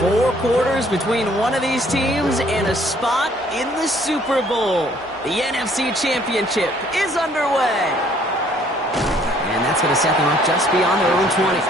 4 quarters between one of these teams and a spot in the Super Bowl. The NFC Championship is underway. And that's going to set them up just beyond their own 20.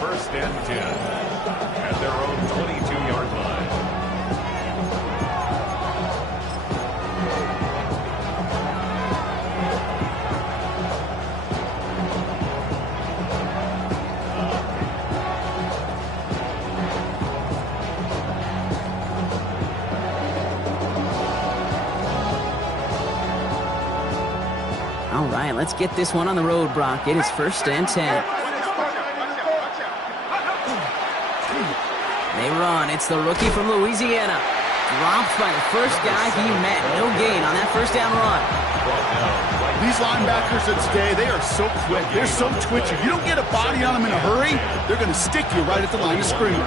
First and 10 at their own 22-yard line. All right, let's get this one on the road, Brock. It is first and 10. They run. It's the rookie from Louisiana. Dropped by the first guy he met. No gain on that first down run. These linebackers of today, they are so quick. They're so twitchy. You don't get a body on them in a hurry, they're going to stick you right at the line of scrimmage.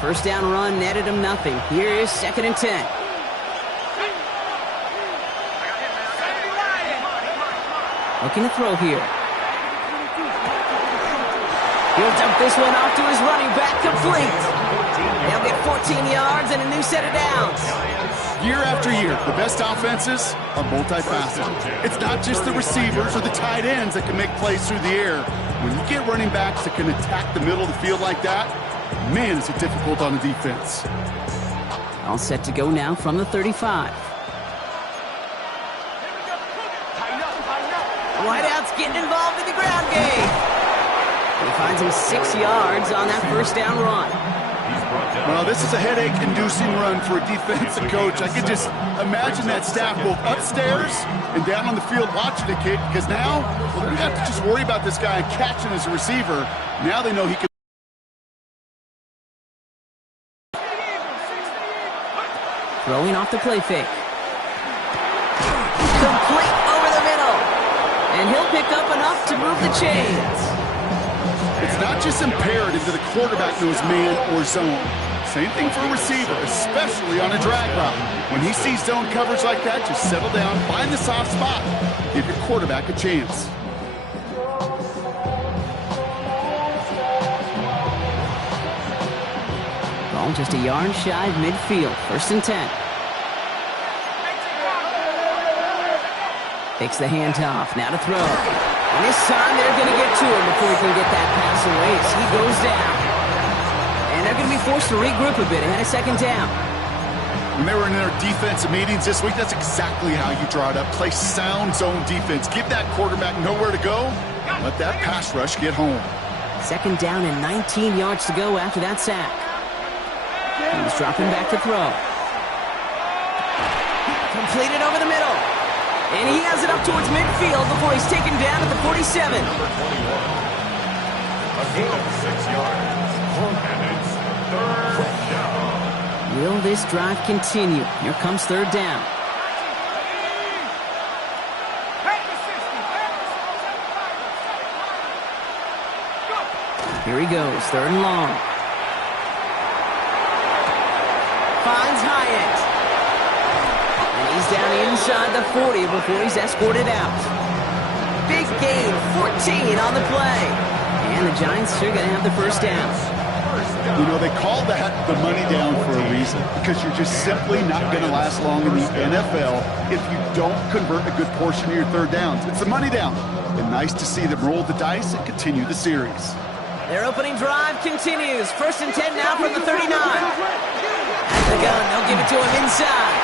First down run netted him nothing. Here is second and 10. Looking to throw here. He'll dump this one off to his running back, complete. They'll get 14 yards and a new set of downs. Year after year, the best offenses are multifaceted. It's not just the receivers or the tight ends that can make plays through the air. When you get running backs that can attack the middle of the field like that, man, is it difficult on the defense. All set to go now from the 35. Whiteout's getting involved in the ground game. He finds him 6 yards on that first down run. Well, this is a headache-inducing run for a defensive coach. I can just imagine that staff both upstairs and down on the field watching the kid, because now they don't have to just worry about this guy catching as a receiver. Now they know he can. Throwing off the play fake. Complete over the middle. And he'll pick up enough to move the chains. It's not just imperative that the quarterback knows man or zone. Same thing for a receiver, especially on a drag route. When he sees zone coverage like that, just settle down, find the soft spot. Give your quarterback a chance. Ball just a yard shy of midfield. First and 10. Takes the handoff. Now to throw. And this time they're going to get to him before he can get that pass away. So he goes down. And they're going to be forced to regroup a bit ahead of second down. When they were in their defensive meetings this week, that's exactly how you draw it up. Play sound zone defense. Give that quarterback nowhere to go. Let that pass rush get home. Second down and 19 yards to go after that sack. He's dropping back to throw. Completed over the middle. And he has it up towards midfield before he's taken down at the 47. Number 21. A gain of 6 yards. And it's third down. Will this drive continue? Here comes third down. Here he goes, third and long. Finds Hyatt. And he's down inside the 40 before he's escorted out. Big gain, 14 on the play. And the Giants are going to have the first down. You know, they call that the money down for a reason, because you're just simply not going to last long in the NFL if you don't convert a good portion of your third downs. It's the money down. And nice to see them roll the dice and continue the series. Their opening drive continues. First and 10 now from the 39. At the gun, they'll give it to him inside.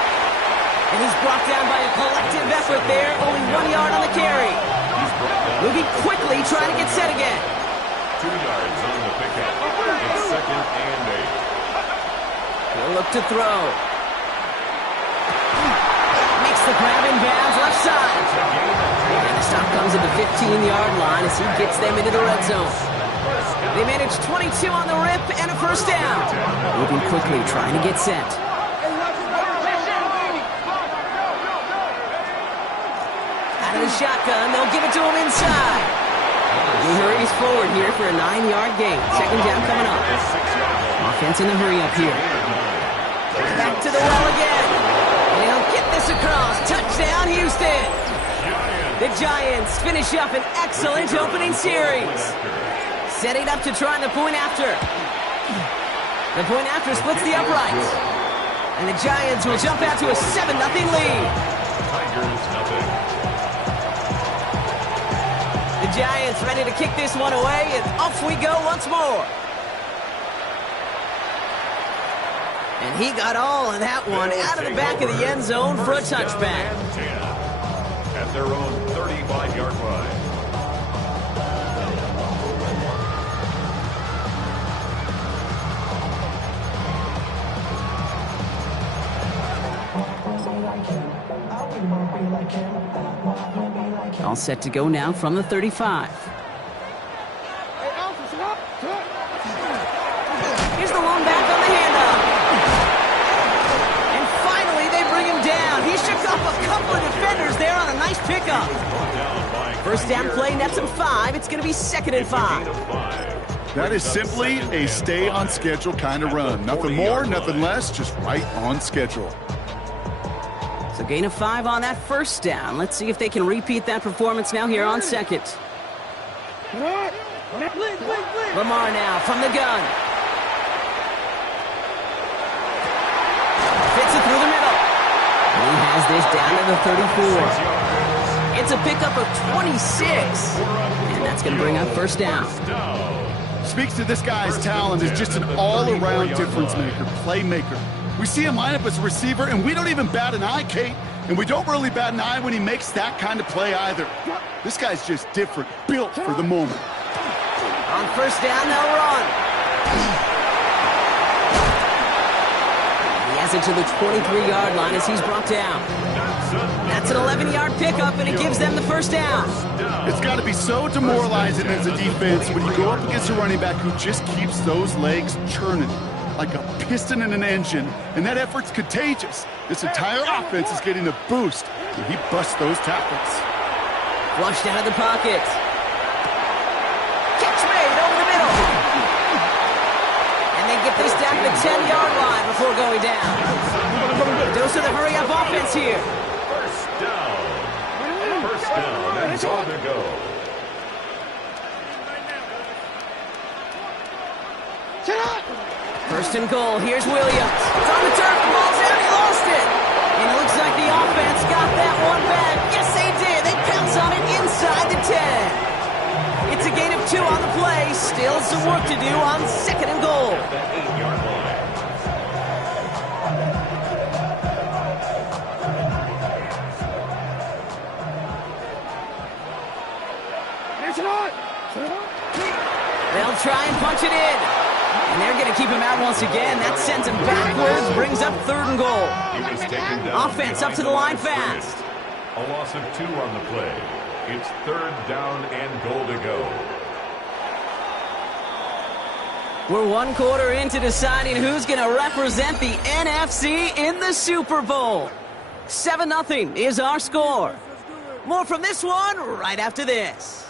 And he's brought down by a collective effort there. Only 1 yard on the carry. Moving quickly, trying to get set again. 2 yards on the pickup. It's 2nd and 8. He'll look to throw. Makes the grab in bounds, left side. And the stop comes at the 15-yard line as he gets them into the red zone. They manage 22 on the rip and a first down. Moving quickly, trying to get set. Out of the shotgun, they'll give it to him inside. He hurries forward here for a 9-yard gain. Second down coming up. Offense in the hurry up here. Back to the well again. And he'll get this across. Touchdown, Houston. The Giants finish up an excellent opening series. Setting up to try the point after. The point after splits the uprights. And the Giants will jump out to a 7-0 lead. Tigers, nothing. The Giants ready to kick this one away, and off we go once more. And he got all of that one out of the back of the end zone for a touchback. At their own 35-yard line. All set to go now from the 35. Here's the one back on the handoff. And finally they bring him down. He shook off a couple of defenders there on a nice pickup. First down play nets him 5. It's going to be 2nd and 5. That is simply a stay on schedule kind of run. Nothing more, nothing less, just right on schedule. So gain of 5 on that first down. Let's see if they can repeat that performance now here on 2nd. Lamar now from the gun. Fits it through the middle. And he has this down to the 34. It's a pickup of 26. And that's going to bring up first down. Speaks to this guy's talent as just an all-around difference maker, playmaker. We see him line up as a receiver, and we don't even bat an eye, Kate. And we don't really bat an eye when he makes that kind of play either. This guy's just different, built for the moment. On first down, they'll run. He has it to the 23-yard line as he's brought down. That's an 11-yard pickup, and it gives them the first down. It's got to be so demoralizing as a defense when you go up against a running back who just keeps those legs churning like a piston in an engine, and that effort's contagious. This entire offense is getting a boost when he busts those tackles. Flushed out of the pocket. Catch made over the middle. And they get this down to the 10-yard line before going down. Dose of the hurry-up offense here. First down. First down, and on to go. First and goal, here's Williams. It's on the turf, the ball's out, he lost it. And it looks like the offense got that one back. Yes, they did. They pounce on it inside the 10. It's a gain of 2 on the play. Still some work to do on 2nd and goal. That 8-yard line. They'll try and punch it in. And they're going to keep him out once again. That sends him backwards, brings up 3rd and goal. He was taken down. Offense up to the line fast. A loss of 2 on the play. It's 3rd down and goal to go. We're 1 quarter into deciding who's going to represent the NFC in the Super Bowl. 7-0 is our score. More from this one right after this.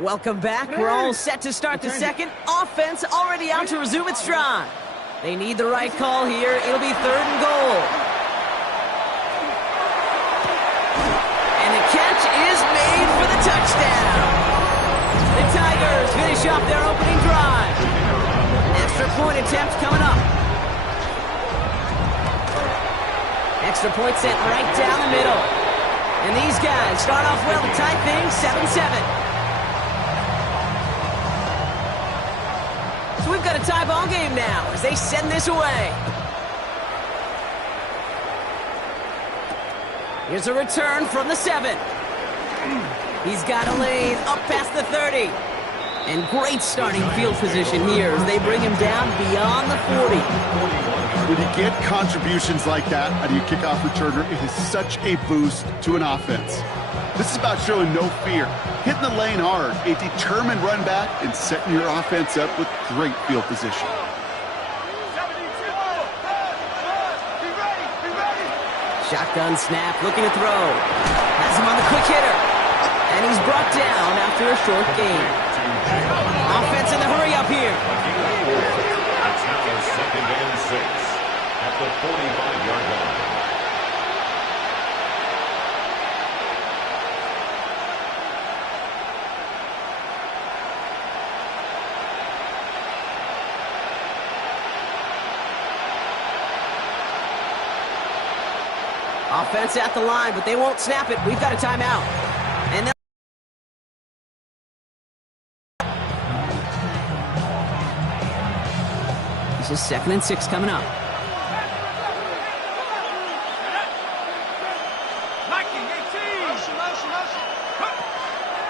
Welcome back. We're all set to start the second. Offense already out to resume its drive. They need the right call here. It'll be 3rd and goal. And the catch is made for the touchdown. The Tigers finish off their opening drive. Extra point attempt coming up. Extra point sent right down the middle. And these guys start off well to tie things 7-7. So we've got a tie ball game now as they send this away. Here's a return from the 7. He's got a lane up past the 30. And great starting field position here as they bring him down beyond the 40. When you get contributions like that out of your kickoff returner, it is such a boost to an offense. This is about showing no fear, hitting the lane hard, a determined run back, and setting your offense up with great field position. Shotgun snap, looking to throw. Has him on the quick hitter. And he's brought down after a short gain. Offense in the hurry up here. It's now 2nd and 6 at the 45-yard line. Offense at the line, but they won't snap it. We've got a timeout. And they'll... This is 2nd and 6 coming up.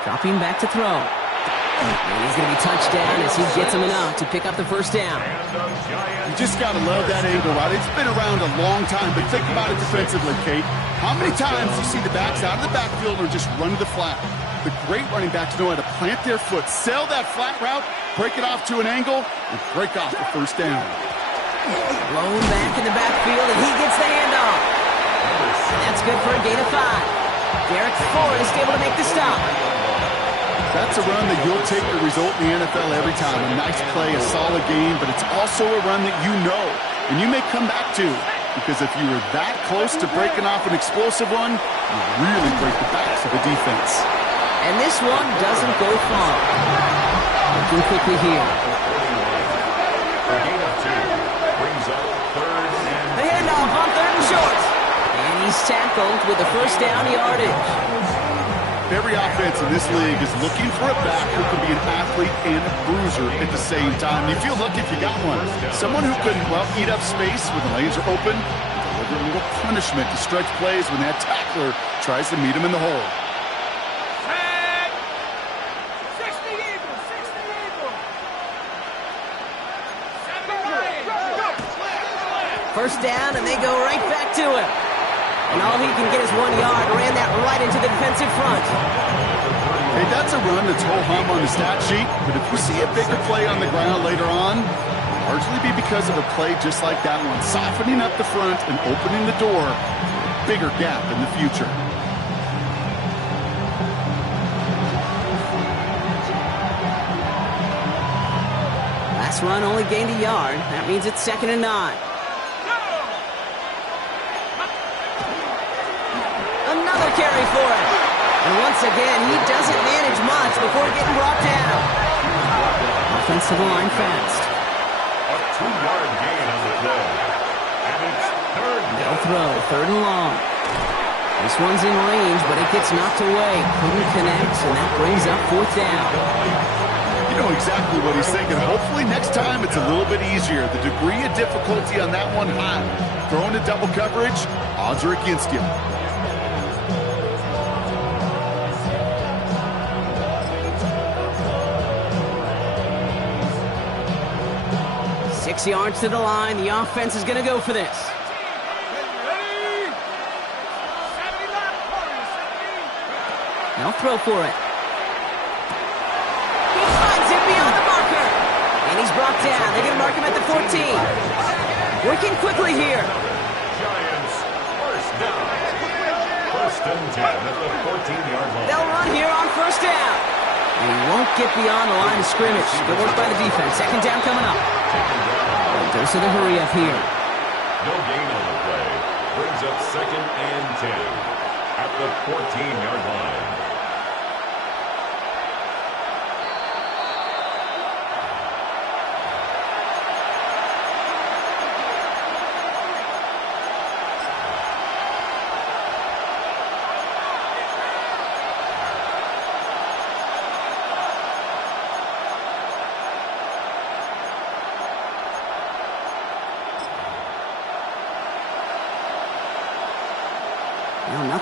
Dropping back to throw. And he's going to be touched down as he gets him enough to pick up the first down. You just got to love that angle, right? It's been around a long time, but think about it defensively, Kate. How many times do you see the backs out of the backfield or just run to the flat? The great running backs know how to plant their foot, sell that flat route, break it off to an angle, and break off the first down. Blown back in the backfield, and he gets the handoff. And that's good for a gain of 5. Derek Ford is able to make the stop. That's a run that you'll take the result in the NFL every time. A nice play, a solid game, but it's also a run that you know and you may come back to, because if you were that close to breaking off an explosive one, you really break the backs of the defense. And this one doesn't go far. Looking quickly here. A gain of 2 brings up 3rd and... The handoff on 3rd and short. And he's tackled with the first down yardage. Every offense in this league is looking for a back who can be an athlete and a bruiser at the same time. You feel lucky if you got one. Someone who can, well, eat up space when the lanes are open, and deliver a little punishment to stretch plays when that tackler tries to meet him in the hole. First down, and they go right back to him. And all he can get is 1 yard. Ran that right into the defensive front. Hey, that's a run that's ho-hum on the stat sheet, but if you see a bigger play on the ground later on, it'll largely be because of a play just like that one, softening up the front and opening the door for a bigger gap in the future. Last run only gained a yard. That means it's 2nd and 9. Another carry for him. And once again, he doesn't manage much before getting brought down. Offense to the line fast. A 2-yard gain on the play. And it's 3rd down. They'll throw, 3rd and long. This one's in range, but it gets knocked away. Couldn't connect, and that brings up 4th down. You know exactly what he's thinking. Hopefully next time it's a little bit easier. The degree of difficulty on that one high. Throwing to double coverage, odds are against you. 6 yards to the line. The offense is going to go for this. They'll throw for it. He finds it beyond the marker. And he's brought down. They're going to mark him at the 14. Working quickly here. Giants, first down. 1st and 10 at the 14-yard line. They'll run here on 1st down. And he won't get beyond the line of scrimmage. Good work by the defense. 2nd down coming up. Goes to the hurry up here. No gain on the play. Brings up 2nd and 10 at the 14-yard line.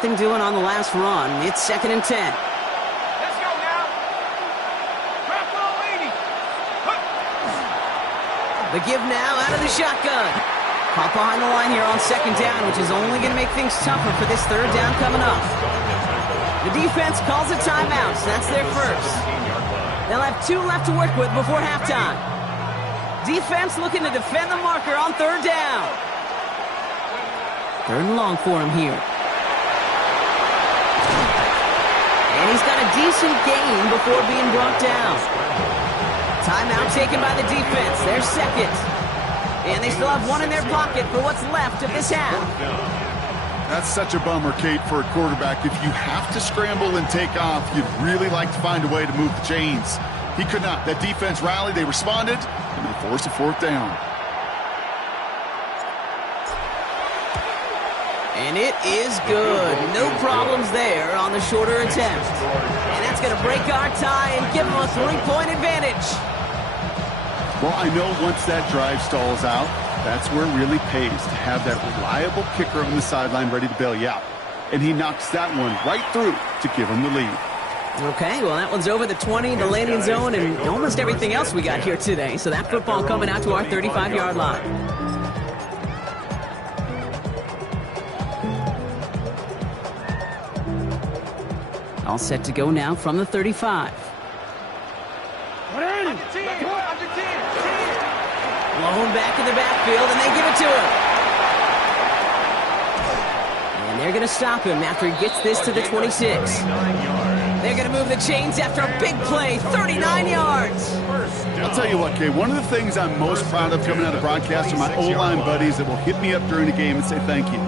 Nothing doing on the last run. It's 2nd and 10. Let's go now. Drop ball 80. The give now out of the shotgun. Caught behind the line here on 2nd down, which is only going to make things tougher for this 3rd down coming up. The defense calls a timeout, so that's their first. They'll have 2 left to work with before halftime. Defense looking to defend the marker on 3rd down. 3rd and long for him here. And he's got a decent gain before being brought down. Timeout taken by the defense. Their second. And they still have 1 in their pocket for what's left of this half. That's such a bummer, Kate, for a quarterback. If you have to scramble and take off, you'd really like to find a way to move the chains. He could not. That defense rallied, they responded, and they forced a 4th down. And it is good. No problems there on the shorter attempt. And that's going to break our tie and give them a 3-point advantage. Well, I know once that drive stalls out, that's where it really pays to have that reliable kicker on the sideline ready to bail you out. And he knocks that one right through to give him the lead. Okay, well, that one's over the 20, the landing zone, and almost everything else we got here today. So that football coming out to our 35-yard line. All set to go now from the 35. Blown back in the backfield, and they give it to him. And they're going to stop him after he gets this to the 26. They're going to move the chains after a big play, 39 yards. I'll tell you what, Kay, one of the things I'm most proud of coming out of broadcast are my O-line buddies that will hit me up during the game and say thank you.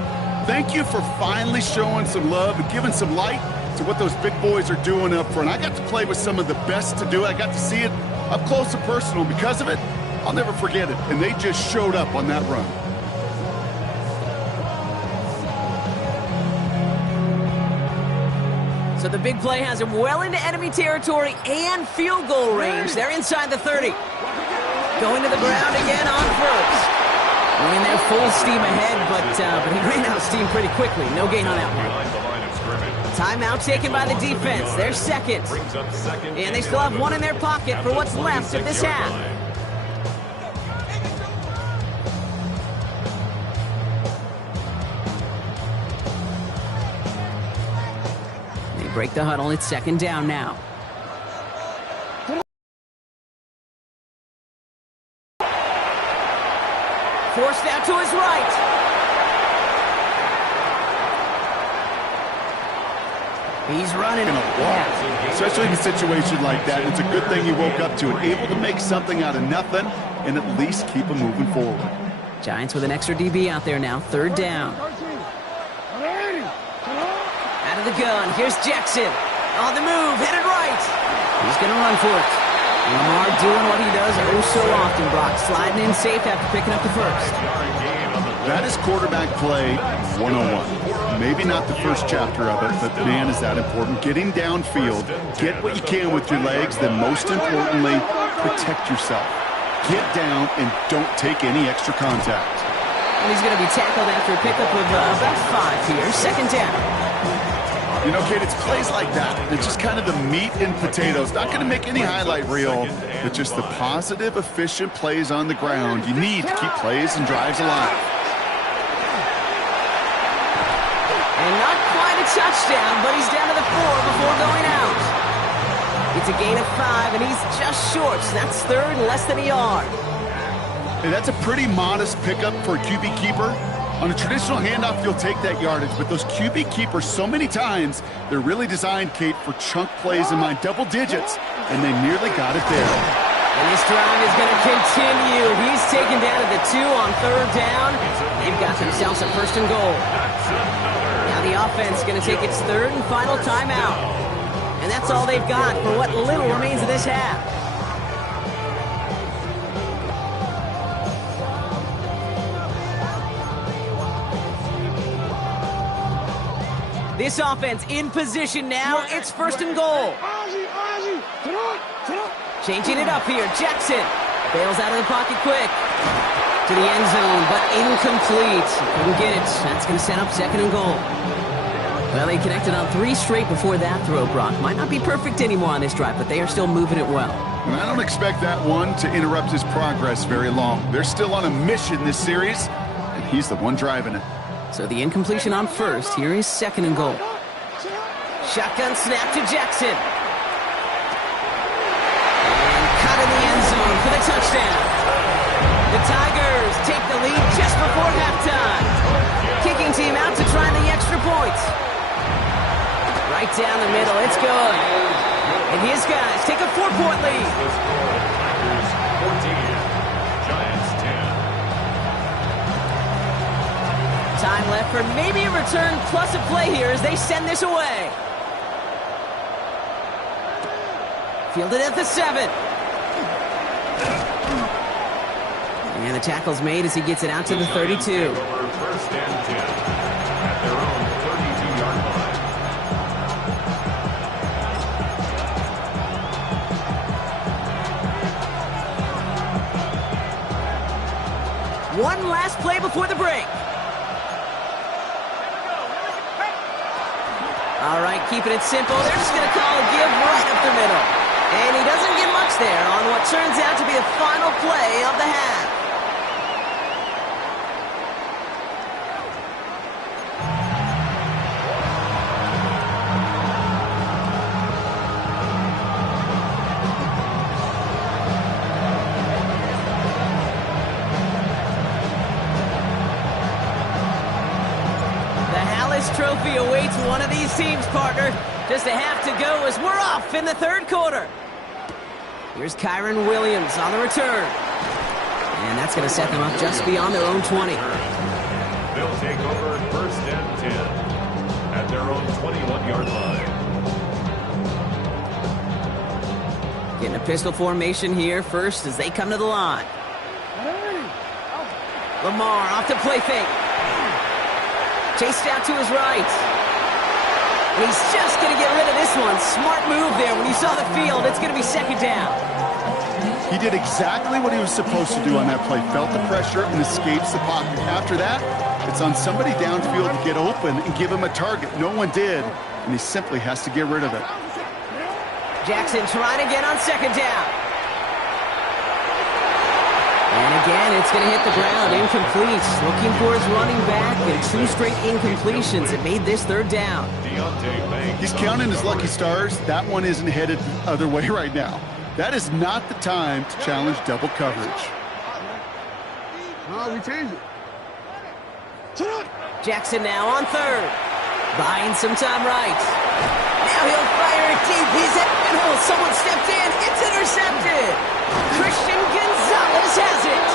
Thank you for finally showing some love and giving some light to what those big boys are doing up front. I got to play with some of the best to do it. I got to see it up close and personal. Because of it, I'll never forget it. And they just showed up on that run. So the big play has him well into enemy territory and field goal range. They're inside the 30. Going to the ground again on first. Running there full steam ahead, but he ran out of steam pretty quickly. No gain on that one. Timeout taken by the defense. They're second. And they still have 1 in their pocket for what's left of this half. They break the huddle. It's 2nd down now. Forced out to his right. He's running a walk, especially in a situation like that. It's a good thing he woke up to it, able to make something out of nothing and at least keep him moving forward. Giants with an extra DB out there now. 3rd down. Out of the gun. Here's Jackson. On the move. Headed right. He's going to run for it. Lamar doing what he does so often, Brock. Sliding in safe after picking up the first. That is quarterback play 101. Maybe not the first chapter of it, but man, is that important. Getting downfield, get what you can with your legs, then most importantly, protect yourself. Get down and don't take any extra contact. And he's going to be tackled after a pickup of about 5 here. 2nd down. You know, Kate, it's plays like that. It's just kind of the meat and potatoes. Not going to make any highlight reel, but just the positive, efficient plays on the ground you need to keep plays and drives alive. And not quite a touchdown, but he's down to the 4 before going out. It's a gain of 5, and he's just short. So that's 3rd, less than a yard. Hey, that's a pretty modest pickup for a QB keeper. On a traditional handoff, you'll take that yardage, but those QB keepers, so many times, they're really designed, Kate, for chunk plays in my double digits, and they nearly got it there. And this drive is going to continue. He's taken down at the 2 on 3rd down. They've got themselves a 1st and goal. Now the offense is going to take its 3rd and final timeout. And that's all they've got for what little remains of this half. This offense in position now. It's 1st and goal. Changing it up here. Jackson bails out of the pocket quick. To the end zone, but incomplete. Couldn't get it. That's going to set up 2nd and goal. Well, they connected on 3 straight before that throw, Brock. Might not be perfect anymore on this drive, but they are still moving it well. And I don't expect that one to interrupt his progress very long. They're still on a mission this series, and he's the one driving it. So the incompletion on first. Here is 2nd and goal. Shotgun snap to Jackson. And caught in the end zone for the touchdown. The Tigers take the lead just before halftime. Kicking team out to try the extra points. Right down the middle, it's good. And his guys take a 4-point lead. Tigers 14, Giants 10. Time left for maybe a return plus a play here as they send this away. Fielded at the 7. And the tackle's made as he gets it out to the 32. 1st and 10 at their own 32-yard line. One last play before the break. All right, keeping it simple. They're just going to call a give right up the middle. And he doesn't get much there on what turns out to be the final play of the half. Trophy awaits one of these teams, partner. Just a half to go as we're off in the 3rd quarter. Here's Williams on the return. And that's going to set them up just beyond their own 20. They'll take over 1st and 10 at their own 21-yard line. Getting a pistol formation here first as they come to the line. Lamar off to play fake. Chased out to his right. And he's just going to get rid of this one. Smart move there when you saw the field. It's going to be 2nd down. He did exactly what he was supposed to do on that play. Felt the pressure and escapes the pocket. After that, it's on somebody downfield to get open and give him a target. No one did, and he simply has to get rid of it. Jackson trying to get on 2nd down. And again, it's going to hit the ground. Incomplete. Looking for his running back, and 2 straight incompletions. It made this 3rd down. He's counting his lucky stars. That one isn't headed the other way right now. That is not the time to challenge double coverage. No, we changed it. Jackson now on 3rd. Buying some time right. Now he'll fire it deep. He's at the middle. Someone stepped in. It's intercepted. Christian Gonzalez has it.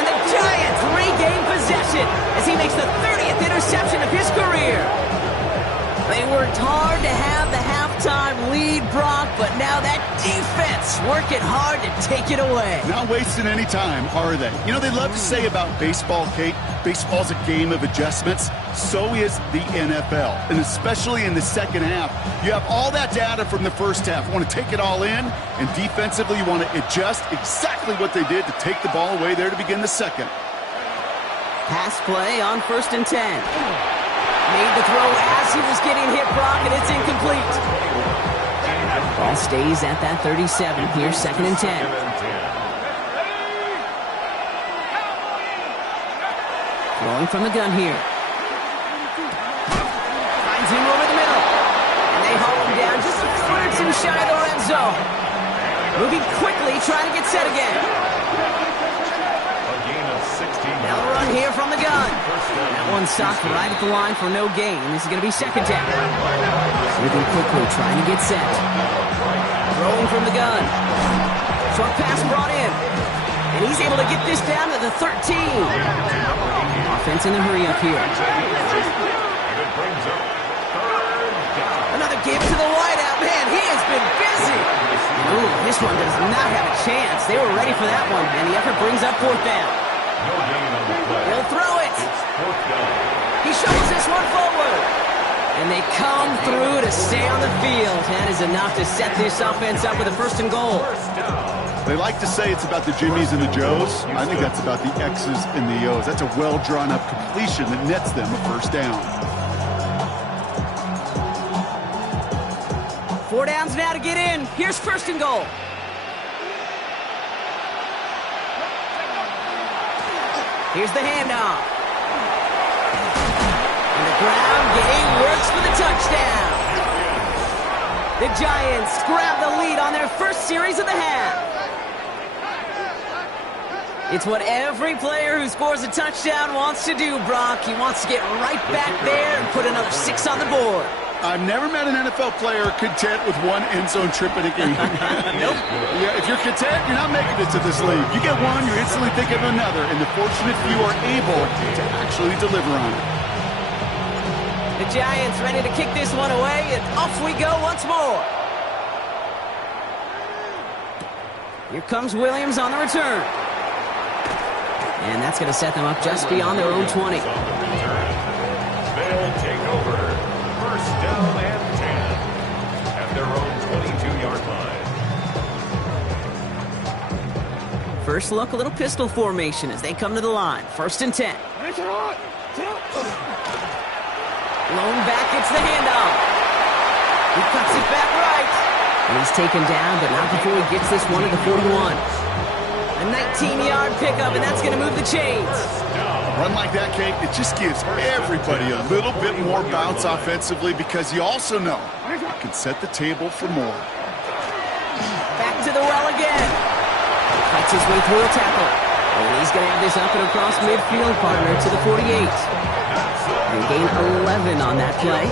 And the Giants regain possession as he makes the 30th interception of his career. They worked hard to have the halftime lead, Brock, but now that defense working hard to take it away. Not wasting any time, are they? You know, they love to say about baseball, Kate, baseball's a game of adjustments. So is the NFL, and especially in the 2nd half. You have all that data from the 1st half. You want to take it all in, and defensively you want to adjust exactly what they did to take the ball away there to begin the 2nd. Pass play on 1st and 10. Made the throw as he was getting hit, Brock, and it's incomplete. Ball stays at that 37. Here's 2nd and 10. Rolling from the gun here. Finds him over the middle. And they haul him down just a foot or 2 shy of the red zone. Moving quickly, trying to get set again. Now the run here from the gun. That one stopped right at the line for no gain. This is going to be 2nd down. Moving quickly, trying to get set. Throwing from the gun. Short pass brought in. And he's able to get this down to the 13. Offense in the hurry up here. Another give to the wideout. Man, he has been busy. Ooh, this one does not have a chance. They were ready for that one, and the effort brings up 4th down. He'll throw it. He shovels this one forward. And they come through to stay on the field. That is enough to set this offense up with a 1st and goal. They like to say it's about the Jimmies and the Joes. I think that's about the X's and the O's. That's a well-drawn-up completion that nets them a 1st down. 4 downs now to get in. Here's first and goal. Here's the handoff. And the ground game works for the touchdown. The Giants grab the lead on their first series of the half. It's what every player who scores a touchdown wants to do, Brock. He wants to get right back there and put another 6 on the board. I've never met an NFL player content with one end zone trip in a game. Nope. Yeah, if you're content, you're not making it to this league. You get one, you're instantly thinking of another, and the fortunate few are able to actually deliver on it. The Giants ready to kick this one away, and off we go once more. Here comes Williams on the return. And that's going to set them up just beyond their own 20. They'll take over. First down and 10 at their own 22-yard line. First look, a little pistol formation as they come to the line. First and 10. Lone back gets the handoff. He cuts it back right. And he's taken down, but not before he gets this one to the 41. A 19-yard pickup, and that's going to move the chains. A run like that, Kate, it just gives everybody a little bit more bounce offensively because you also know you can set the table for more. Back to the well again. Fights his way through a tackle. And he's going to have this up and across midfield, partner, to the 48. And gain 11 on that play,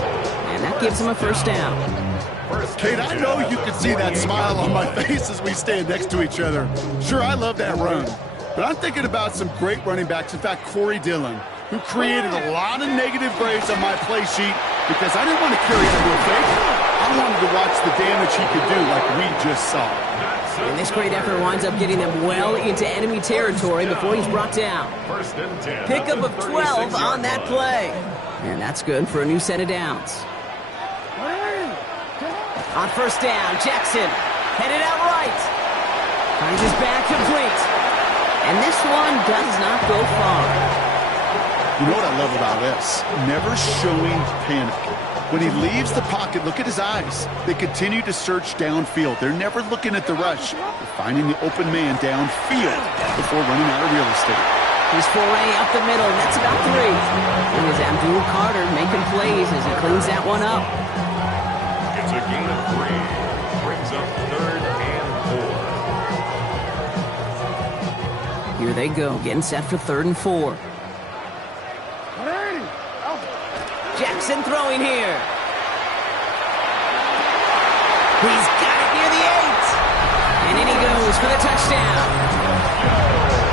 and that gives him a first down. Kate, I know you can see that smile on my face as we stand next to each other. Sure, I love that run. But I'm thinking about some great running backs. In fact, Corey Dillon, who created a lot of negative grades on my play sheet because I didn't want to carry out a fake. I wanted to watch the damage he could do like we just saw. And this great effort winds up getting them well into enemy territory before he's brought down. First and 10. Pickup of 12 on that play. And that's good for a new set of downs. On first down, Jackson headed out right. Finds his back complete. And this one does not go far. You know what I love about this? Never showing panic. When he leaves the pocket, look at his eyes. They continue to search downfield. They're never looking at the rush. They're finding the open man downfield before running out of real estate. His foray up the middle, that's about 3. And is Abdul Carter making plays as he cleans that one up. It's a gain of 3. Brings up 3rd and 4. Here they go, getting set for 3rd and 4. Jackson throwing here. He's got it near the 8. And in he goes for the touchdown.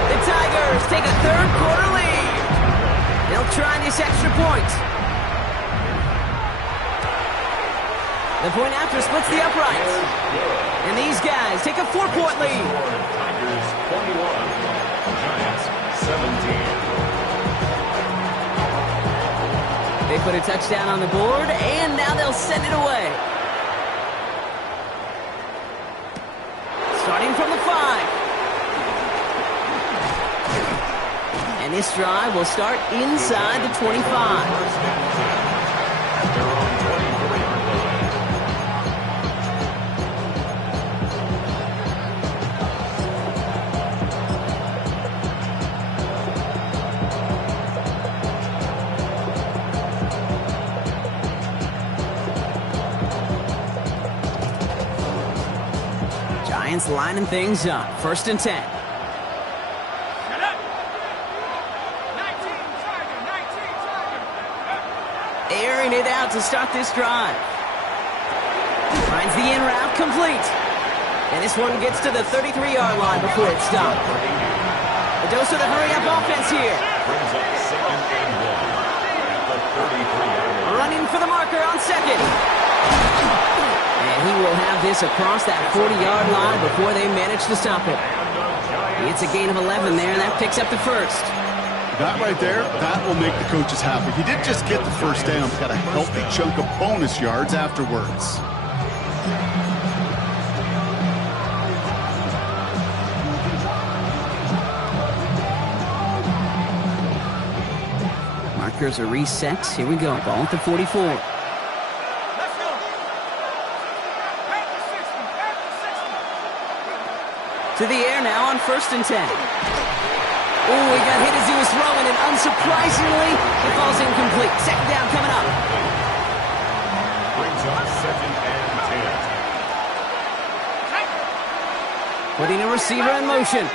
The Tigers take a 3rd quarter lead. They'll try this extra point. The point after splits the uprights. And these guys take a 4-point lead. Tigers 21. Giants 17. They put a touchdown on the board, and now they'll send it away. Starting from the 5. And this drive will start inside the 25. Giants lining things up. 1st and 10. Airing it out to start this drive. Finds the in route complete. And this one gets to the 33-yard line before it's stopped. A dose of the hurry-up offense here. Brings up 2nd and 1 at the 33-yard line. Running for the marker on 2nd. And he will have this across that 40-yard line before they manage to stop it. It's a gain of 11 there, and that picks up the 1st. That right there, that will make the coaches happy. He didn't just get the first down, but got a healthy chunk of bonus yards afterwards. Markers are reset. Here we go. Ball at the 44. To the air now on 1st and 10. Oh, he got hit as he was throwing, and unsurprisingly, it falls incomplete. 2nd down coming up. Brings up 2nd and 10. Putting a receiver in motion.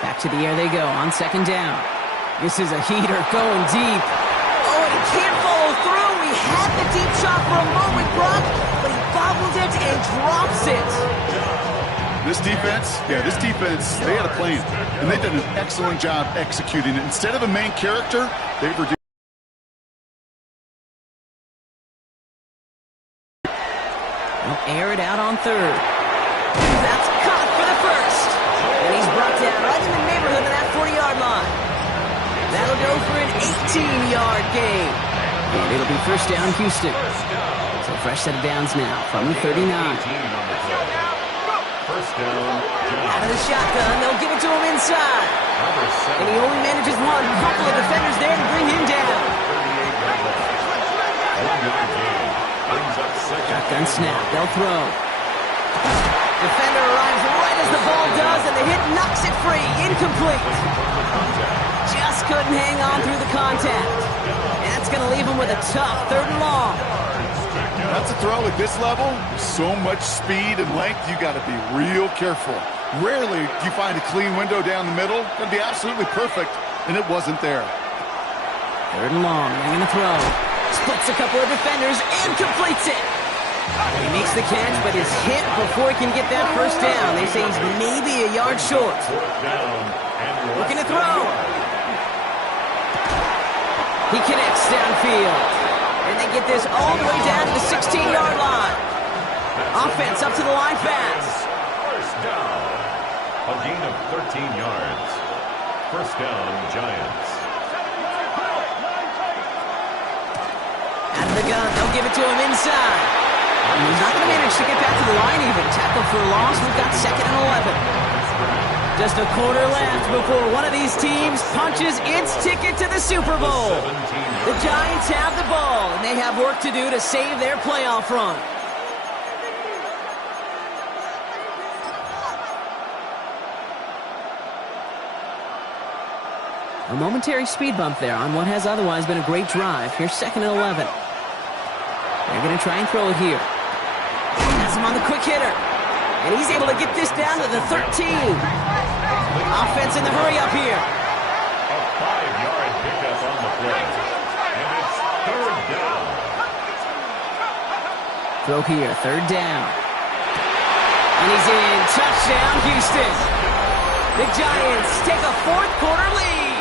Back to the air they go on 2nd down. This is a heater going deep. Oh, and he can't follow through. He had the deep shot for a moment, Brock, but he bobbled it and drops it. This defense, they had a plan, and they did an excellent job executing it. Instead of a main character, they've reduced. They'll air it out on 3rd. That's caught for the 1st. And he's brought down right in the neighborhood of that 40-yard line. That'll go for an 18-yard gain. And it'll be 1st down, Houston. So fresh set of downs now from the 39. 1st down. Out of the shotgun, they'll give it to him inside. And he only manages one. Couple of defenders there to bring him down. Shotgun snap, they'll throw. Defender arrives right as the ball does, and the hit knocks it free. Incomplete. Just couldn't hang on through the contact. And that's going to leave him with a tough 3rd and long. That's a throw at this level. So much speed and length, you got to be real careful. Rarely do you find a clean window down the middle. It'd be absolutely perfect, and it wasn't there. 3rd and long, they're going to throw. Splits a couple of defenders and completes it. He makes the catch, but is hit before he can get that 1st down. They say he's maybe a yard short. Looking to throw. He connects downfield. And they get this all the way down to the 16-yard line. Offense up to the line fast. 1st down. A gain of 13 yards. 1st down, Giants. Out of the gun, they'll give it to him inside. He's not going to manage to get back to the line even. Tackle for a loss. We've got 2nd and 11. Just a quarter left before one of these teams punches its ticket to the Super Bowl. The Giants have the ball, and they have work to do to save their playoff run. A momentary speed bump there on what has otherwise been a great drive. Here's 2nd and 11. They're going to try and throw it here. Has him on the quick hitter. And he's able to get this down to the 13. Offense in the hurry up here. A 5-yard pickup on the play. And it's 3rd down. Throw here, 3rd down. And he's in. Touchdown, Houston. The Giants take a 4th quarter lead.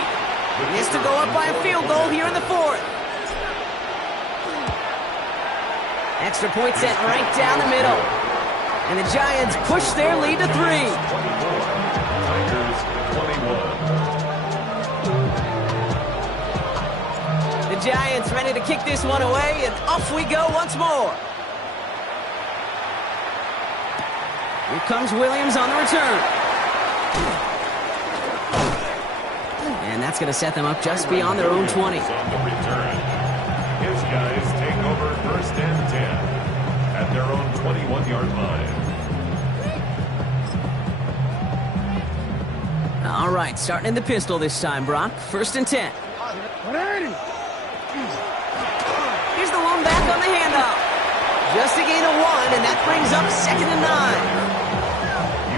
He has to go up by a field goal here in the 4th. Extra point set right down the middle. And the Giants push their lead to 3. 24. Tigers 21. The Giants ready to kick this one away, and off we go once more. Here comes Williams on the return. And that's going to set them up just beyond their own 20. On the return. His guys take over 1st and 10 at their own 21-yard line. All right, starting in the pistol this time, Brock. 1st and 10. Here's the one back on the handoff. Just a gain of 1, and that brings up 2nd and 9.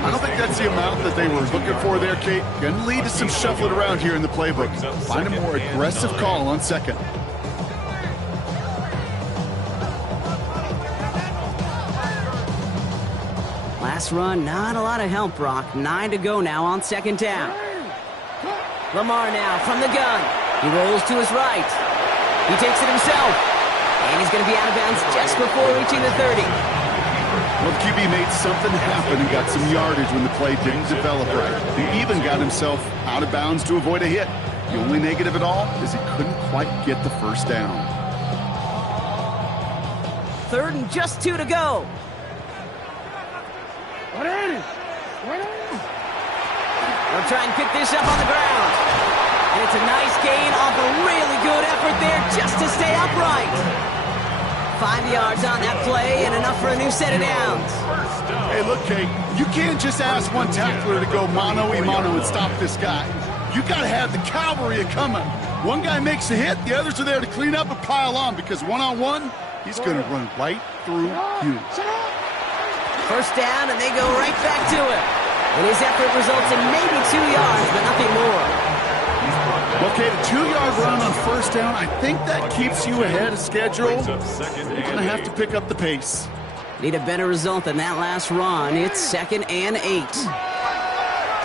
I don't think that's the amount that they were looking for there, Kate. Going to lead to some shuffling around here in the playbook. Find a more aggressive call on 2nd. Last run, not a lot of help, Brock. 9 to go now on 2nd down. Lamar now from the gun. He rolls to his right. He takes it himself. And he's going to be out of bounds just before reaching the 30. Well, the QB made something happen and got some yardage when the play didn't develop right. He even got himself out of bounds to avoid a hit. The only negative at all is he couldn't quite get the 1st down. 3rd and just 2 to go. They'll try and pick this up on the ground. And it's a nice gain off a really good effort there just to stay upright. 5 yards on that play and enough for a new set of downs. Hey, look, Kate, you can't just ask one tackler to go mano-a-mano and stop this guy. You got to have the cavalry coming. One guy makes a hit, the others are there to clean up and pile on, because one-on-one, he's going to run right through you. First down, and they go right back to it. And his effort results in maybe 2 yards, but nothing more. Okay, the 2-yard run on first down, I think that keeps you ahead of schedule. You're going to have to pick up the pace. Need a better result than that last run. It's 2nd and 8.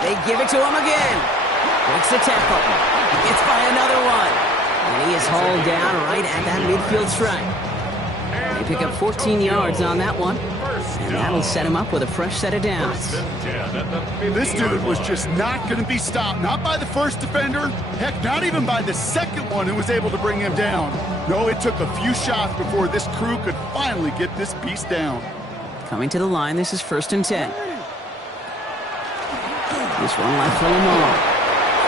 They give it to him again. Breaks the tackle. Gets by another one. And he is hauled down right at that midfield stripe. They pick up 14 yards on that one. And that'll set him up with a fresh set of downs. This dude was just not going to be stopped. Not by the first defender. Heck, not even by the second one who was able to bring him down. No, it took a few shots before this crew could finally get this beast down. Coming to the line, this is 1st and 10. This one left for Lamar.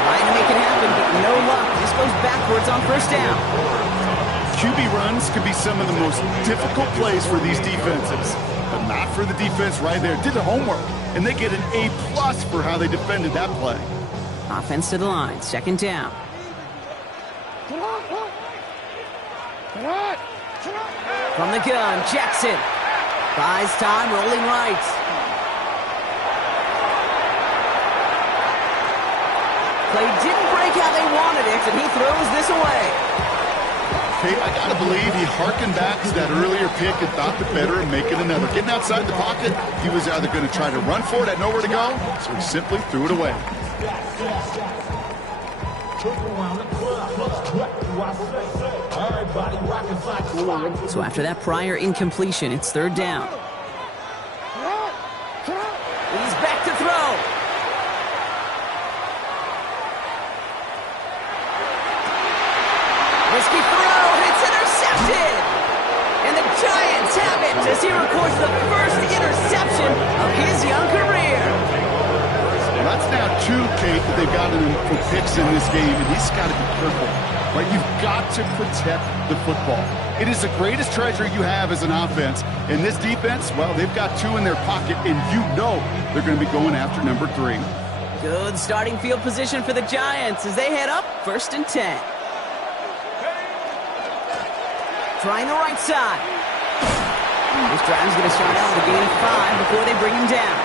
Trying to make it happen, but no luck. This goes backwards on first down. QB runs could be some of the most difficult plays for these defenses, but not for the defense right there. Did the homework, and they get an A+ for how they defended that play. Offense to the line, 2nd down. From the gun, Jackson. Buys time, rolling right. Play didn't break how they wanted it, and he throws this away. Okay, I gotta believe he harkened back to that earlier pick and thought the better and make it another. Getting outside the pocket, he was either going to try to run for it, had nowhere to go, so he simply threw it away. So after that prior incompletion, it's 3rd down. He's back to throw. Risky throw, and it's intercepted. And the Giants have it as he records the first interception of his young career. Well, that's now 2, Kate, that they've gotten him for picks in this game, and he's got to be careful. Right? You've got to protect the football. It is the greatest treasure you have as an offense. And this defense, well, they've got 2 in their pocket, and you know they're going to be going after number 3. Good starting field position for the Giants as they head up 1st and 10. Trying the right side. This drive's going to start out with a gain of 5 before they bring him down.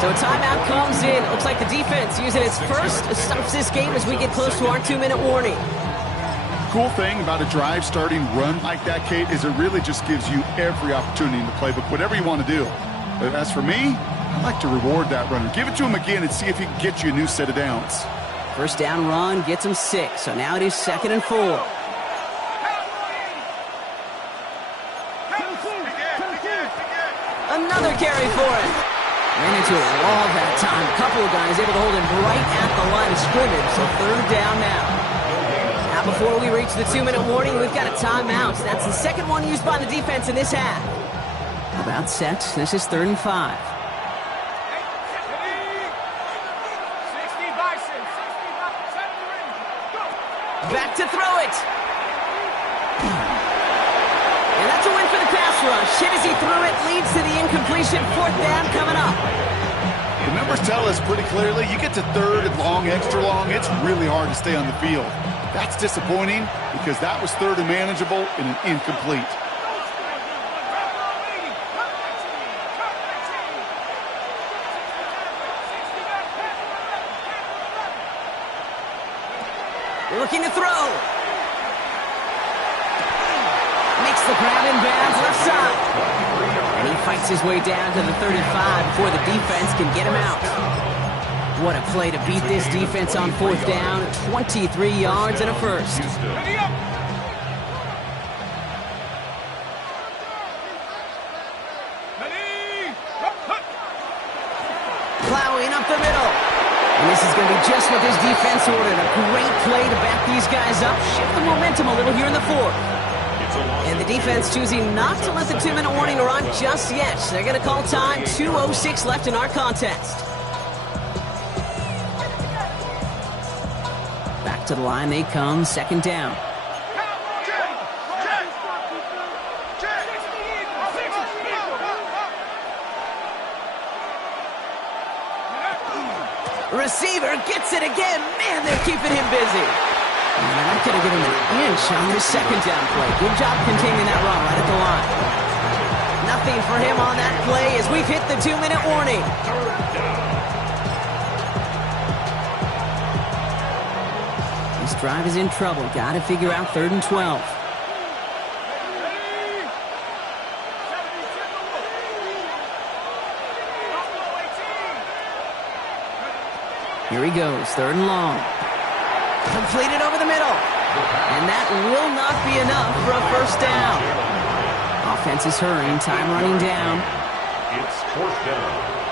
So a timeout comes in. It looks like the defense using its first stops this game as we get close to our 2-minute warning. Cool thing about a drive starting run like that, Kate, is it really just gives you every opportunity in the playbook, whatever you want to do. But as for me, I like to reward that runner. Give it to him again and see if he can get you a new set of downs. First down run gets him 6, so now it is 2nd and 4. Another carry for it. Ran into a wall that time. A couple of guys able to hold him right at the line of scrimmage, so 3rd down now. Now before we reach the 2-minute warning, we've got a timeout. That's the second one used by the defense in this half. About set. This is 3rd and 5. Back to throw it. And that's a win for the pass rush. Hit as he threw it, leads to the incompletion. 4th down coming up. The numbers tell us pretty clearly, you get to 3rd and long, extra long, it's really hard to stay on the field. That's disappointing because that was 3rd and manageable and an incomplete. Looking to throw. Makes the grab in bounds left side. And he fights his way down to the 35 before the defense can get him out. What a play to beat this defense on 4th down. 23 yards and a first. Plowing up the middle. And this is going to be just what this defense ordered. A great play to back these guys up. Shift the momentum a little here in the 4th. And the defense choosing not to let the 2-minute warning run just yet. They're going to call time. 2:06 left in our contest. Back to the line they come. 2nd down. Receiver gets it again. Man, they're keeping him busy. And they're not going to give him an inch on this second down play. Good job containing that run right at the line. Nothing for him on that play as we've hit the 2-minute warning. This drive is in trouble. Got to figure out 3rd and 12. Here he goes, 3rd and long. Completed over the middle. And that will not be enough for a first down. Offense is hurrying, time running down. It's 4th down.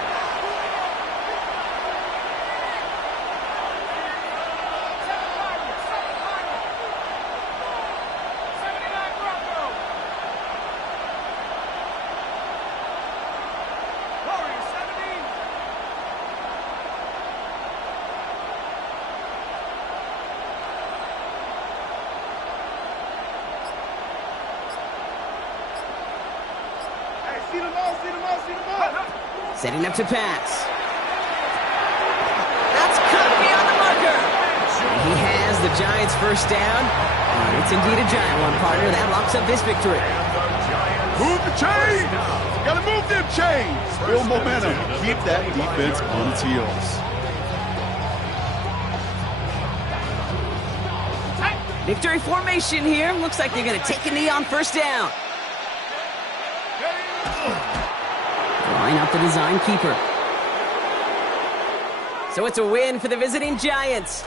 Setting up to pass. That's cut beyond the marker. And he has the Giants' first down. And it's indeed a giant one, partner. That locks up this victory. Move the chains! Gotta move them chains! Build momentum. Keep that defense on its heels. Victory formation here. Looks like they're going to take a knee on first down. Line up the design keeper. So it's a win for the visiting Giants.